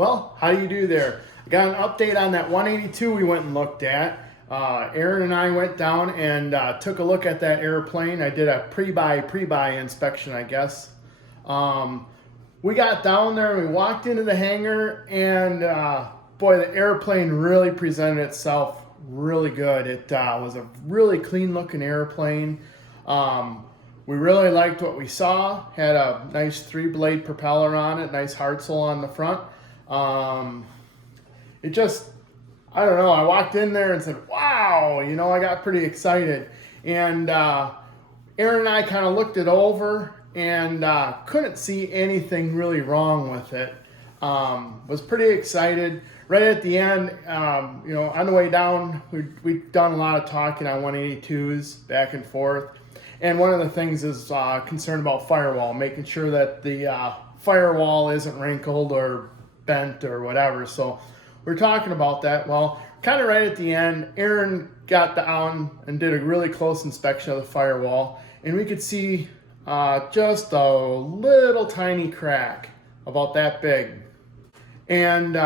Well, how do you do there? I got an update on that 182 we went and looked at. Aaron and I went down and took a look at that airplane. I did a pre-buy inspection, I guess. We got down there and we walked into the hangar, and boy, the airplane really presented itself really good. It was a really clean looking airplane. We really liked what we saw. Had a nice 3-blade propeller on it, nice hard sole on the front. It just, I don't know, I walked in there and said, wow, I got pretty excited. And Aaron and I kind of looked it over and couldn't see anything really wrong with it. Was pretty excited. Right at the end, on the way down, we'd done a lot of talking on 182s back and forth. And one of the things is concerned about firewall, making sure that the firewall isn't wrinkled or bent or whatever. So we're talking about that. Well, kind of right at the end, Aaron got down and did a really close inspection of the firewall, and we could see just a little tiny crack about that big. And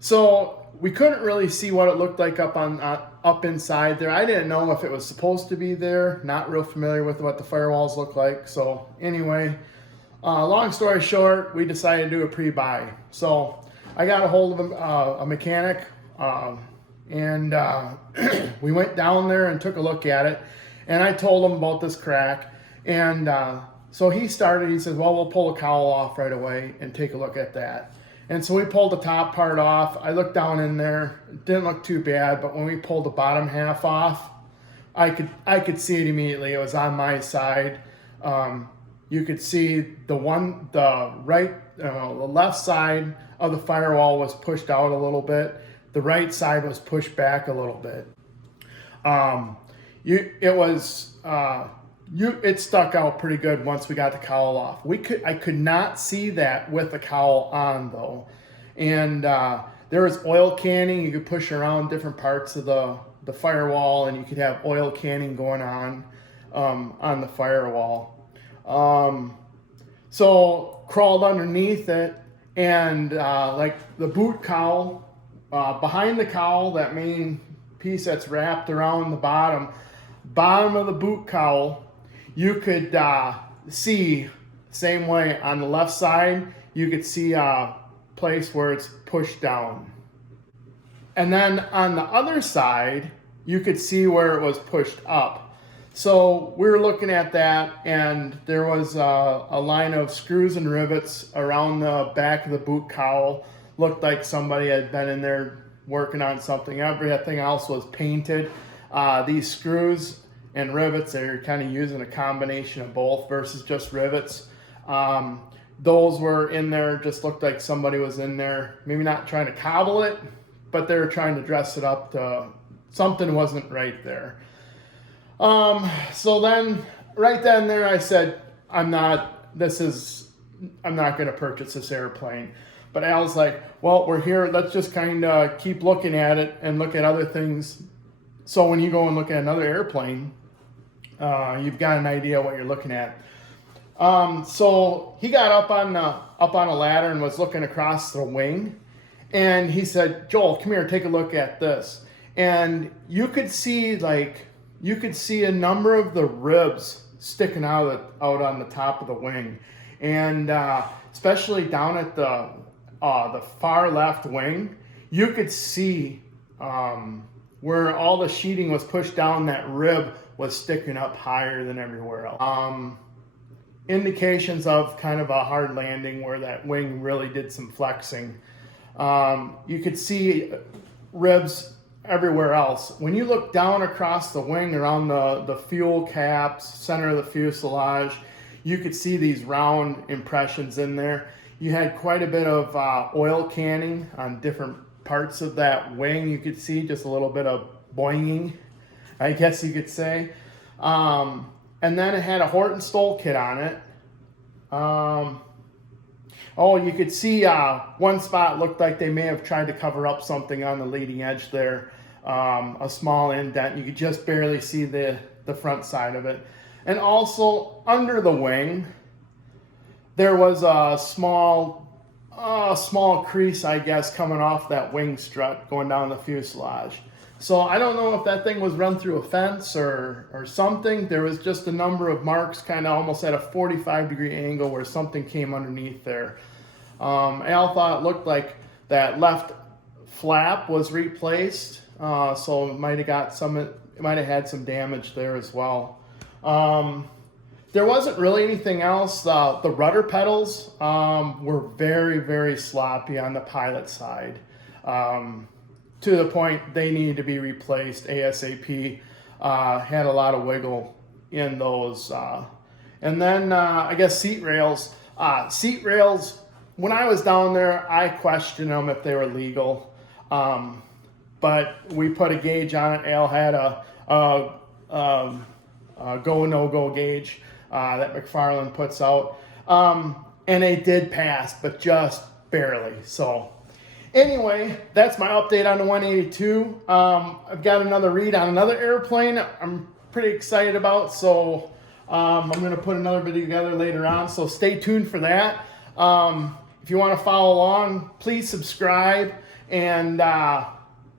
so we couldn't really see what it looked like up inside there. I didn't know if it was supposed to be there. Not real familiar with what the firewalls look like. So anyway, long story short, we decided to do a pre-buy. So I got a hold of a mechanic, and we went down there and took a look at it. And I told him about this crack. And so he said, well, we'll pull the cowl off right away and take a look at that. And so we pulled the top part off. I looked down in there. It didn't look too bad, but when we pulled the bottom half off, I could see it immediately. It was on my side. You could see the left side of the firewall was pushed out a little bit. The right side was pushed back a little bit. It stuck out pretty good once we got the cowl off. I could not see that with the cowl on though. And there was oil canning. You could push around different parts of the firewall, and you could have oil canning going on the firewall. So crawled underneath it, and like the boot cowl, behind the cowl, that main piece that's wrapped around the bottom of the boot cowl, you could see, same way on the left side, you could see a place where it's pushed down. And then on the other side, you could see where it was pushed up. So we were looking at that, and there was a line of screws and rivets around the back of the boot cowl. Looked like somebody had been in there working on something. Everything else was painted. These screws and rivets, they're kind of using a combination of both versus just rivets. Those were in there, just looked like somebody was in there, maybe not trying to cobble it, but they were trying to dress it up to something wasn't right there. So then, right then and there, I said, I'm not going to purchase this airplane. But Al's like, well, we're here. Let's just kind of keep looking at it and look at other things. So when you go and look at another airplane, you've got an idea what you're looking at. So he got up on a ladder and was looking across the wing, and he said, Joel, come here, take a look at this. And you could see a number of the ribs sticking out on the top of the wing, and especially down at the far left wing, you could see where all the sheeting was pushed down, that rib was sticking up higher than everywhere else. Indications of kind of a hard landing where that wing really did some flexing. You could see ribs everywhere else. When you look down across the wing around the fuel caps, center of the fuselage, you could see these round impressions in there. You had quite a bit of oil canning on different parts of that wing. You could see just a little bit of boinging, I guess you could say. And then it had a Horton Stoll kit on it. You could see one spot looked like they may have tried to cover up something on the leading edge there. A small indent. You could just barely see the front side of it. And also under the wing, there was a small a small crease, I guess, coming off that wing strut going down the fuselage. So I don't know if that thing was run through a fence or something. There was just a number of marks kind of almost at a 45-degree angle where something came underneath there. Al thought it looked like that left flap was replaced, so it might have had some damage there as well. There wasn't really anything else. The rudder pedals were very, very sloppy on the pilot side, to the point they needed to be replaced ASAP. Had a lot of wiggle in those. And then I guess seat rails. Seat rails, when I was down there, I questioned them if they were legal. But we put a gauge on it. Al had a go, no-go gauge that McFarland puts out. And it did pass, but just barely. So anyway, that's my update on the 182. I've got another read on another airplane I'm pretty excited about. So I'm going to put another video together later on. So stay tuned for that. If you want to follow along, please subscribe and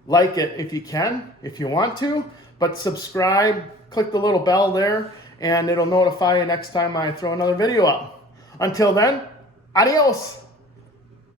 like it if you can, if you want to. But subscribe, click the little bell there, and it'll notify you next time I throw another video up. Until then, adios.